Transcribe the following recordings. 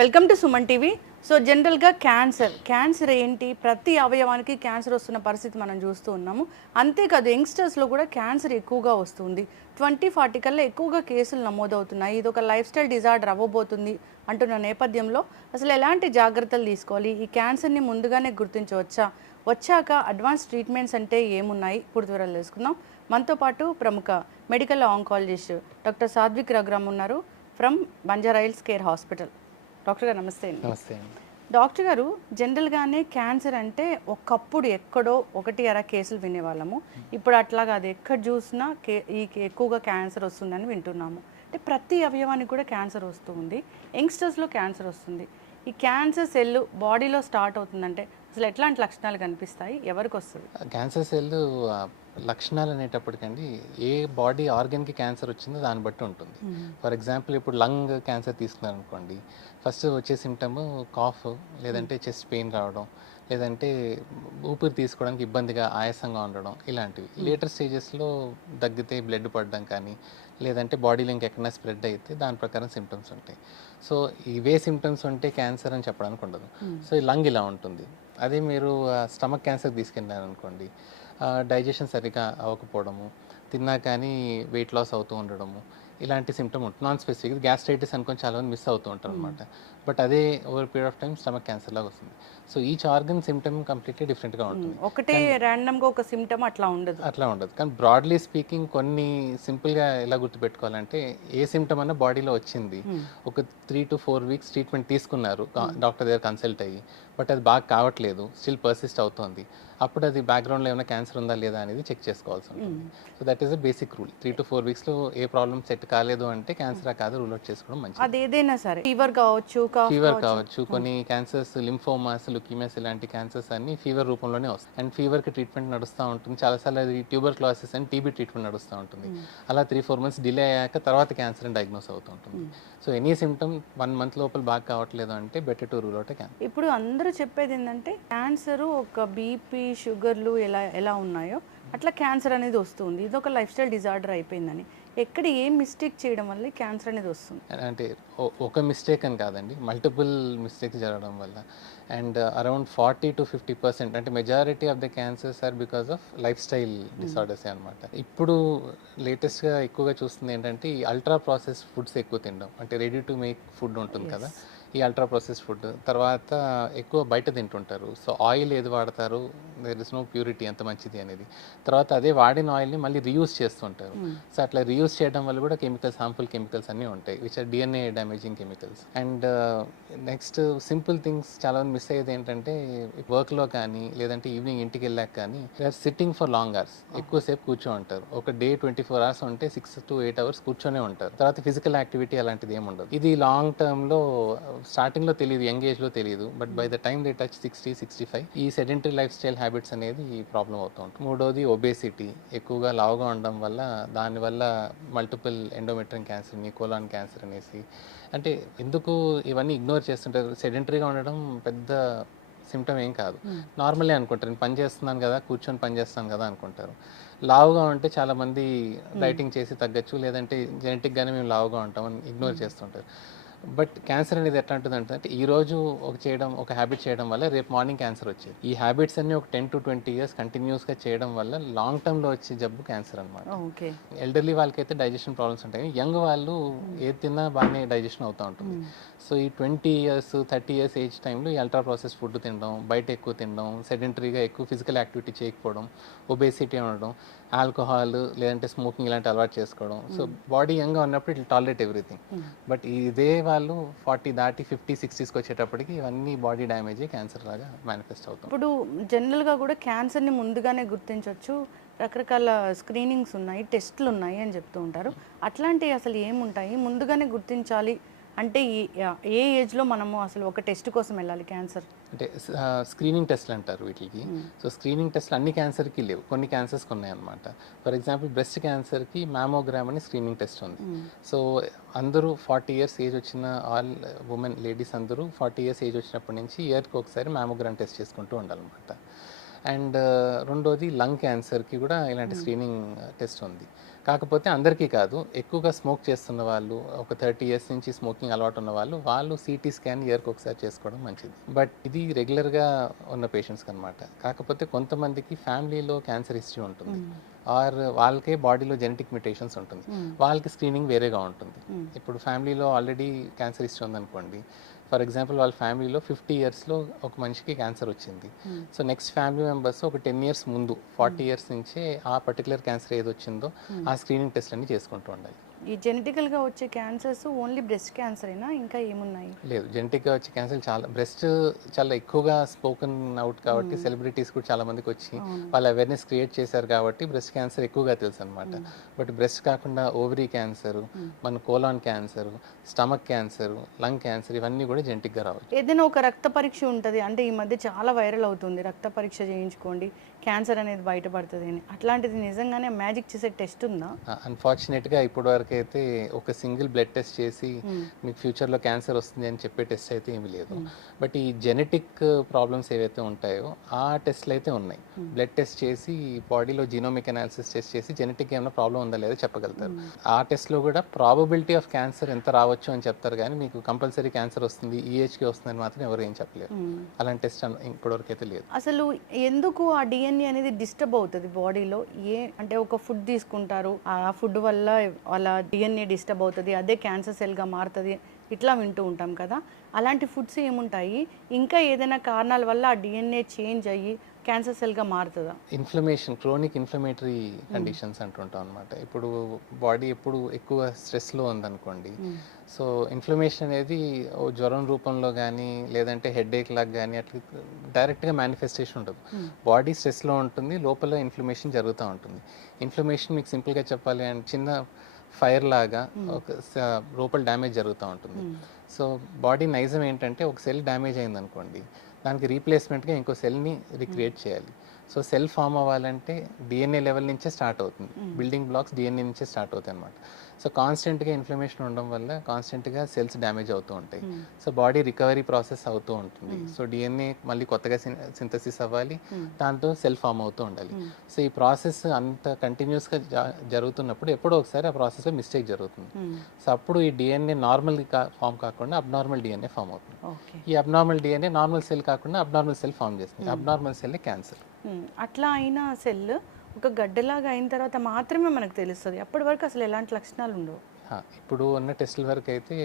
Welcome to Suman TV. So జనరల్గా cancer ఏంటి, ప్రతి అవయవానికి క్యాన్సర్ వస్తున్న పరిస్థితి మనం చూస్తూ ఉన్నాము. అంతేకాదు యంగ్స్టర్స్లో కూడా క్యాన్సర్ ఎక్కువగా వస్తుంది. 2040 కల్లా ఎక్కువగా కేసులు నమోదవుతున్నాయి. ఇది ఒక లైఫ్ స్టైల్ డిజార్డర్ అవ్వబోతుంది అంటున్న నేపథ్యంలో అసలు ఎలాంటి జాగ్రత్తలు తీసుకోవాలి, ఈ క్యాన్సర్ని ముందుగానే గుర్తించవచ్చా, వచ్చాక అడ్వాన్స్ ట్రీట్మెంట్స్ అంటే ఏమున్నాయి, పూర్తి వివరాలు తెలుసుకుందాం. మనతో పాటు ప్రముఖ medical oncologist doctor Sathvik Raghuram ఉన్నారు from Banjara hills Care hospital. Doctor గారు నమస్తే అండి. నమస్తే అండి. డాక్టర్ గారు, జనరల్గానే క్యాన్సర్ అంటే ఒకప్పుడు ఎక్కడో ఒకటి అర కేసులు వినేవాళ్ళము. ఇప్పుడు అట్లా కాదు, ఎక్కడ చూసినా ఎక్కువగా క్యాన్సర్ వస్తుందని వింటున్నాము. అంటే ప్రతి అవయవానికి కూడా క్యాన్సర్ వస్తుంది. యంగ్స్టర్స్లో క్యాన్సర్ వస్తుంది. ఈ క్యాన్సర్ సెల్ బాడీలో స్టార్ట్ అవుతుందంటే అసలు ఎట్లాంటి లక్షణాలు కనిపిస్తాయి, ఎవరికి వస్తుంది? క్యాన్సర్ సెల్ లక్షణాలు అనేటప్పటికండి ఏ బాడీ ఆర్గన్కి క్యాన్సర్ వచ్చిందో దాన్ని బట్టి ఉంటుంది. ఫర్ ఎగ్జాంపుల్ ఇప్పుడు లంగ్ క్యాన్సర్ తీసుకున్నారనుకోండి, ఫస్ట్ వచ్చే సిమ్టమ్ కాఫ్, లేదంటే చెస్ట్ పెయిన్ రావడం, లేదంటే ఊపిరి తీసుకోవడానికి ఇబ్బందిగా ఆయాసంగా ఉండడం, ఇలాంటివి. లేటర్ స్టేజెస్లో దగ్గితే బ్లడ్ పడడం కానీ, లేదంటే బాడీలో ఇంకెక్కడైనా స్ప్రెడ్ అయితే దాని ప్రకారం సిమ్టమ్స్ ఉంటాయి. సో ఇవే సిమ్టమ్స్ ఉంటే క్యాన్సర్ అని చెప్పడానికి ఉండదు. సో ఈ లంగ్ ఇలా ఉంటుంది. అదే మీరు స్టమక్ క్యాన్సర్ తీసుకెళ్ళారనుకోండి, డైజెషన్ సరిగా అవ్వకపోవడము, తిన్నా కానీ వెయిట్ లాస్ అవుతూ ఉండడము, ఇలాంటి సిమ్టమ్ ఉంటుంది. నాన్ స్పెసిఫిక్ గ్యాస్ట్రైటిస్ అనుకొని చాలామంది మిస్ అవుతూ ఉంటారు అనమాట. బట్ అదే over period of time stomach cancer లాగా వస్తుంది. So each organ symptom completely డిఫరెంట్గా ఉంటుంది. ఒకటే ర్యాండమ్గా ఒక సిమ్టమ్ అట్లా ఉండదు. కానీ బ్రాడ్లీ స్పీకింగ్ కొన్ని సింపుల్గా ఎలా గుర్తుపెట్టుకోవాలంటే, ఏ సిమ్టమ్ అన్నా బాడీలో వచ్చింది, ఒక 3 to 4 weeks ట్రీట్మెంట్ తీసుకున్నారు డాక్టర్ దగ్గర కన్సల్ట్ అయ్యి, బట్ అది బాగా కావట్లేదు, స్టిల్ పర్సిస్ట్ అవుతుంది, అప్పుడు అది బ్యాక్గ్రౌండ్లో ఏమైనా క్యాన్సర్ ఉందా లేదా అనేది చెక్ చేసుకోవాల్సి ఉంటుంది. So that is the basic rule. 3 to 4 weeksలో ఏ ప్రాబ్లమ్ సెట్ కాలేదు అంటే క్యాన్సర్ కాదు రూల్ అవుట్ చేసుకోవడం మంచిది. అది ఏదైనా సరే, ఫీవర్ కావచ్చు, కొన్ని క్యాన్సర్స్, లింఫోమాస్, లుకీమియాస్ ఇలాంటి క్యాన్సర్స్ అన్ని ఫీవర్ రూపంలోనే వస్తాయి. అండ్ ఫీవర్కి ట్రీట్మెంట్ నడుస్తూ ఉంటుంది. చాలాసార్లు అది ట్యూబర్ క్లాసిస్ అండ్ టీబీ ట్రీట్మెంట్ నడుస్తూ ఉంటుంది. అలా 3-4 months డిలే అయ్యాక తర్వాత క్యాన్సర్ అని డయాగ్నోస్ అవుతూ ఉంటుంది. సో ఎనీ సిమ్టమ్ 1 month లోపల బాగా కావట్లేదు అంటే better to rule out cancer. ఇప్పుడు అందరూ చెప్పేది ఏంటంటే క్యాన్సర్ ఒక బీపీ, షుగర్లు ఎలా ఉన్నాయో అట్లా క్యాన్సర్ అనేది వస్తుంది, ఇది ఒక లైఫ్ స్టైల్ డిజార్డర్ అయిపోయిందని. ఎక్కడ ఏం మిస్టేక్ చేయడం వల్ల క్యాన్సర్ అనేది వస్తుంది? అంటే ఒక మిస్టేక్ అని కాదండి, మల్టిపుల్ మిస్టేక్స్ జరగడం వల్ల. అండ్ అరౌండ్ 40-50% అంటే majority of the cancers are because of lifestyle disorders అనమాట. ఇప్పుడు లేటెస్ట్గా ఎక్కువగా చూస్తుంది ఏంటంటే ఈ అల్ట్రా ప్రాసెస్ ఫుడ్స్ ఎక్కువ తినడం. అంటే రెడీ టు మేక్ ఫుడ్ ఉంటుంది కదా, ఈ అల్ట్రా ప్రాసెస్ ఫుడ్ తర్వాత ఎక్కువ బయట తింటుంటారు. సో ఆయిల్ ఏది వాడతారు, దేర్ ఇస్ నో ప్యూరిటీ ఎంత మంచిది అనేది. తర్వాత అదే వాడిన ఆయిల్ని మళ్ళీ రీయూజ్ చేస్తుంటారు. సో అట్లా రీయూజ్ చేయడం వల్ల కూడా కెమికల్స్, హార్మ్ఫుల్ కెమికల్స్ అన్నీ ఉంటాయి, which are DNA damaging chemicals. And next simple things చాలా మంది మిస్ అయ్యేది ఏంటంటే, వర్క్లో కానీ లేదంటే ఈవినింగ్ ఇంటికి వెళ్ళాక కానీ they are sitting for long hours, ఎక్కువసేపు కూర్చో ఉంటారు. ఒక డే 24 hours ఉంటే 6 to 8 hours కూర్చొనే ఉంటారు. తర్వాత ఫిజికల్ యాక్టివిటీ అలాంటిది ఏమి ఉండదు. ఇది లాంగ్ టర్మ్లో స్టార్టింగ్లో తెలియదు, యంగ్ ఏజ్లో తెలియదు, but by the time they touch 60-65 ఈ సెడెంటరీ లైఫ్ స్టైల్ హ్యాబిట్స్ అనేది ప్రాబ్లం అవుతూ ఉంటుంది. మూడోది ఒబేసిటీ, ఎక్కువగా లావుగా ఉండడం వల్ల దానివల్ల multiple endometrium cancer, colon cancer అనేసి. అంటే ఎందుకు ఇవన్నీ ఇగ్నోర్ చేస్తుంటారు? సెడెంటరీగా ఉండడం పెద్ద సిమ్టమ్ ఏం కాదు, నార్మలే అనుకుంటారు. నేను పని చేస్తున్నాను కదా, కూర్చొని పని చేస్తాను కదా అనుకుంటారు. లావుగా ఉంటే చాలామంది డైటింగ్ చేసి తగ్గచ్చు, లేదంటే జెనెటిక్గానే మేము లావుగా ఉంటామని ఇగ్నోర్ చేస్తుంటారు. బట్ క్యాన్సర్ అనేది ఎట్లా ఉంటుంది అంటే, ఈరోజు ఒక హ్యాబిట్ చేయడం వల్ల రేపు మార్నింగ్ క్యాన్సర్ వచ్చేది. ఈ హ్యాబిట్స్ అన్ని ఒక 10 to 20 years కంటిన్యూస్గా చేయడం వల్ల లాంగ్ టర్మ్లో వచ్చే జబ్బు క్యాన్సర్ అనమాట. ఎల్డర్లీ వాళ్ళకైతే డైజెషన్ ప్రాబ్లమ్స్ ఉంటాయి, యంగ్ వాళ్ళు ఏది తిన్నా బాగానే డైజెషన్ అవుతూ ఉంటుంది. సో ఈ 20 years 30 years ఏజ్ టైంలో ఈ అల్ట్రా ప్రాసెస్ ఫుడ్ తినడం, బయట ఎక్కువ తినడం, సెడెంటరీగా ఎక్కువ ఫిజికల్ యాక్టివిటీ చేయకపోవడం, ఒబేసిటీ ఉండడం, ఆల్కహాల్ లేదంటే స్మోకింగ్ ఇలాంటి అలవాటు చేసుకోవడం. సో బాడీ యంగ్గా ఉన్నప్పుడు ఇట్ టాలరేట్ ఎవ్రీథింగ్. బట్ ఇదే వాళ్ళు 40 దాటి 50-60sకి వచ్చేటప్పటికి ఇవన్నీ బాడీ డ్యామేజ్ క్యాన్సర్ లాగా మేనిఫెస్ట్ అవుతుంది. ఇప్పుడు జనరల్గా కూడా క్యాన్సర్ని ముందుగానే గుర్తించవచ్చు, రకరకాల స్క్రీనింగ్స్ ఉన్నాయి, టెస్ట్లు ఉన్నాయి అని చెప్తూ ఉంటారు. అట్లాంటివి అసలు ఏముంటాయి, ముందుగానే గుర్తించాలి అంటే ఏ ఏజ్లో మనము అసలు ఒక టెస్ట్ కోసం వెళ్ళాలి క్యాన్సర్ అంటే? స్క్రీనింగ్ టెస్ట్లు అంటారు వీటికి. సో స్క్రీనింగ్ టెస్ట్లు అన్ని క్యాన్సర్కి లేవు, కొన్ని క్యాన్సర్స్కి ఉన్నాయన్నమాట. ఫర్ ఎగ్జాంపుల్ బ్రెస్ట్ క్యాన్సర్కి మ్యామోగ్రామ్ అని స్క్రీనింగ్ టెస్ట్ ఉంది. సో అందరూ 40 years ఏజ్ వచ్చిన ఆల్ ఉమెన్ లేడీస్ అందరూ 40 years ఏజ్ వచ్చినప్పటి నుంచి ఇయర్కి ఒకసారి మ్యామోగ్రామ్ టెస్ట్ చేసుకుంటూ ఉండాలన్నమాట. అండ్ రెండోది లంగ్ క్యాన్సర్కి కూడా ఇలాంటి స్క్రీనింగ్ టెస్ట్ ఉంది. కాకపోతే అందరికీ కాదు, ఎక్కువగా స్మోక్ చేస్తున్న వాళ్ళు, ఒక 30 ఇయర్స్ నుంచి స్మోకింగ్ అలవాటు ఉన్న వాళ్ళు సిటీ స్కాన్ ఇయర్కి ఒకసారి చేసుకోవడం మంచిది. బట్ ఇది రెగ్యులర్గా ఉన్న పేషెంట్స్కి అనమాట. కాకపోతే కొంతమందికి ఫ్యామిలీలో క్యాన్సర్ హిస్టరీ ఉంటుంది, ఆర్ వాళ్ళకే బాడీలో జెనెటిక్ మ్యుటేషన్స్ ఉంటుంది, వాళ్ళకి స్క్రీనింగ్ వేరేగా ఉంటుంది. ఇప్పుడు ఫ్యామిలీలో ఆల్రెడీ క్యాన్సర్ హిస్టరీ ఉందనుకోండి, ఫర్ ఎగ్జాంపుల్ వాళ్ళ ఫ్యామిలీలో 50 ఇయర్స్లో ఒక మనిషికి క్యాన్సర్ వచ్చింది. సో నెక్స్ట్ ఫ్యామిలీ మెంబర్స్ ఒక 10 ఇయర్స్ ముందు 40 ఇయర్స్ నుంచే ఆ పర్టికులర్ క్యాన్సర్ ఏది వచ్చిందో ఆ స్క్రీనింగ్ టెస్ట్ అన్ని చేసుకుంటూ ఉండాలి. ఈ జెనెటికల్గా వచ్చే క్యాన్సర్స్ ఓన్లీ బ్రెస్ట్ క్యాన్సరేనా, ఇంకా ఏమున్నాయి? లేదు, జెనెటిక్గా వచ్చే క్యాన్సర్ చాలా, బ్రెస్ట్ చాలా ఎక్కువగా స్పోకన్ అవుట్ కాబట్టి సెలబ్రిటీస్ కూడా చాలా మందికి వచ్చి వాళ్ళ అవేర్నెస్ క్రియేట్ చేశారు కాబట్టి బ్రెస్ట్ క్యాన్సర్ ఎక్కువగా తెలుసు అనమాట. బట్ బ్రెస్ట్ కాకుండా ఓవరీ క్యాన్సర్, మన colon cancer, stomach cancer, lung cancer, ఇవన్నీ కూడా జెనెటిక్గా రావచ్చు. ఏదైనా ఒక రక్త పరీక్ష ఉంటుంది అంటే, ఈ మధ్య చాలా వైరల్ అవుతుంది, రక్త పరీక్ష చేయించుకోండి క్యాన్సర్ అనేది బయటపడుతుంది అని. అట్లాంటిది నిజంగానే మ్యాజిక్ చేసే టెస్ట్ ఉందా? అన్ఫార్చునేట్గా ఇప్పటి వరకు అయితే ఒక సింగిల్ బ్లడ్ టెస్ట్ చేసి మీకు ఫ్యూచర్లో క్యాన్సర్ వస్తుంది అని చెప్పే టెస్ట్ అయితే ఏమీ లేదు. బట్ ఈ జెనెటిక్ ప్రాబ్లమ్స్ ఏవైతే ఉంటాయో ఆ టెస్ట్లు అయితే ఉన్నాయి. బ్లడ్ టెస్ట్ చేసి బాడీలో జీనోమిక్ అనాలిసిస్ టెస్ట్ చేసి జెనెటిక్ ఏమైనా ప్రాబ్లం ఉందా లేదా చెప్పగలుగుతారు. ఆ టెస్ట్లో కూడా ప్రాబబిలిటీ ఆఫ్ క్యాన్సర్ ఎంత రావచ్చు అని చెప్తారు, కానీ మీకు కంపల్సరీ క్యాన్సర్ వస్తుంది ఈ ఏజ్కి వస్తుందని మాత్రం ఎవరు ఏం చెప్పలేరు. అలాంటి టెస్ట్ ఇప్పటివరకు అయితే లేదు. అసలు ఎందుకు ఆ డిఎన్ఏ అనేది డిస్టర్బ్ అవుతుంది బాడీలో? అంటే ఒక ఫుడ్ తీసుకుంటారు, ఆ ఫుడ్ వల్ల వాళ్ళ డిఎన్ఏ డిస్టర్బ్ అవుతుంది, అదే క్యాన్సర్ సెల్గా మారుతుంది, ఇట్లా వింటూ ఉంటాం కదా. అలాంటి ఫుడ్స్ ఏముంటాయి, ఇంకా ఏదైనా కారణాల వల్ల ఆ డిఎన్ఏ చేంజ్ అయ్యి క్యాన్సర్ సెల్గా మారుతుందా? ఇన్ఫ్లమేషన్, క్రోనిక్ ఇన్ఫ్లమేటరీ కండిషన్స్ అంటుంటాం అనమాట. ఇప్పుడు బాడీ ఎప్పుడు ఎక్కువ స్ట్రెస్లో ఉందనుకోండి, సో ఇన్ఫ్లమేషన్ అనేది ఓ జ్వరం రూపంలో కానీ లేదంటే హెడేక్ లాగా కానీ అట్లా డైరెక్ట్గా మేనిఫెస్టేషన్ ఉండదు. బాడీ స్ట్రెస్లో ఉంటుంది, లోపల ఇన్ఫ్లమేషన్ జరుగుతూ ఉంటుంది. ఇన్ఫ్లమేషన్ మీకు సింపుల్గా చెప్పాలి అంటే చిన్న ఫైర్ లాగా ఒక లోపల డ్యామేజ్ జరుగుతూ ఉంటుంది. సో బాడీ నైజం ఏంటంటే ఒక సెల్ డ్యామేజ్ అయింది అనుకోండి, దానికి రీప్లేస్మెంట్గా ఇంకో సెల్ని రిక్రియేట్ చేయాలి. సో సెల్ ఫామ్ అవ్వాలంటే డిఎన్ఏ లెవెల్ నుంచే స్టార్ట్ అవుతుంది, బిల్డింగ్ బ్లాక్స్ డిఎన్ఏ నుంచే స్టార్ట్ అవుతాయి అనమాట. సో కాన్స్టెంట్గా ఇన్ఫ్లమేషన్ ఉండడం వల్ల కాన్స్టెంట్గా సెల్స్ డ్యామేజ్ అవుతూ ఉంటాయి. సో బాడీ రికవరీ ప్రాసెస్ అవుతూ ఉంటుంది. సో డిఎన్ఏ మళ్ళీ కొత్తగా సింథసిస్ అవ్వాలి, దాంతో సెల్ ఫామ్ అవుతూ ఉండాలి. సో ఈ ప్రాసెస్ అంత కంటిన్యూస్గా జరుగుతున్నప్పుడు ఎప్పుడో ఒకసారి ఆ ప్రాసెస్లో మిస్టేక్ జరుగుతుంది. సో అప్పుడు ఈ డిఎన్ఏ నార్మల్ ఫామ్ కాకుండా అబ్నార్మల్ డిఎన్ఏ ఫామ్ అవుతుంది. ఈ అబ్నార్మల్ డిఎన్ఏ నార్మల్ సెల్ కాకుండా అబ్నార్మల్ సెల్ ఫామ్ చేస్తుంది. Abnormal cell cancer. అట్లా అయిన సెల్ ఒక గడ్డలాగా అయిన తర్వాత మాత్రమే మనకు తెలుస్తుంది, అప్పటి వరకు అసలు ఎలాంటి లక్షణాలు ఉండవు. ఇప్పుడు ఉన్న టెస్టుల వరకు అయితే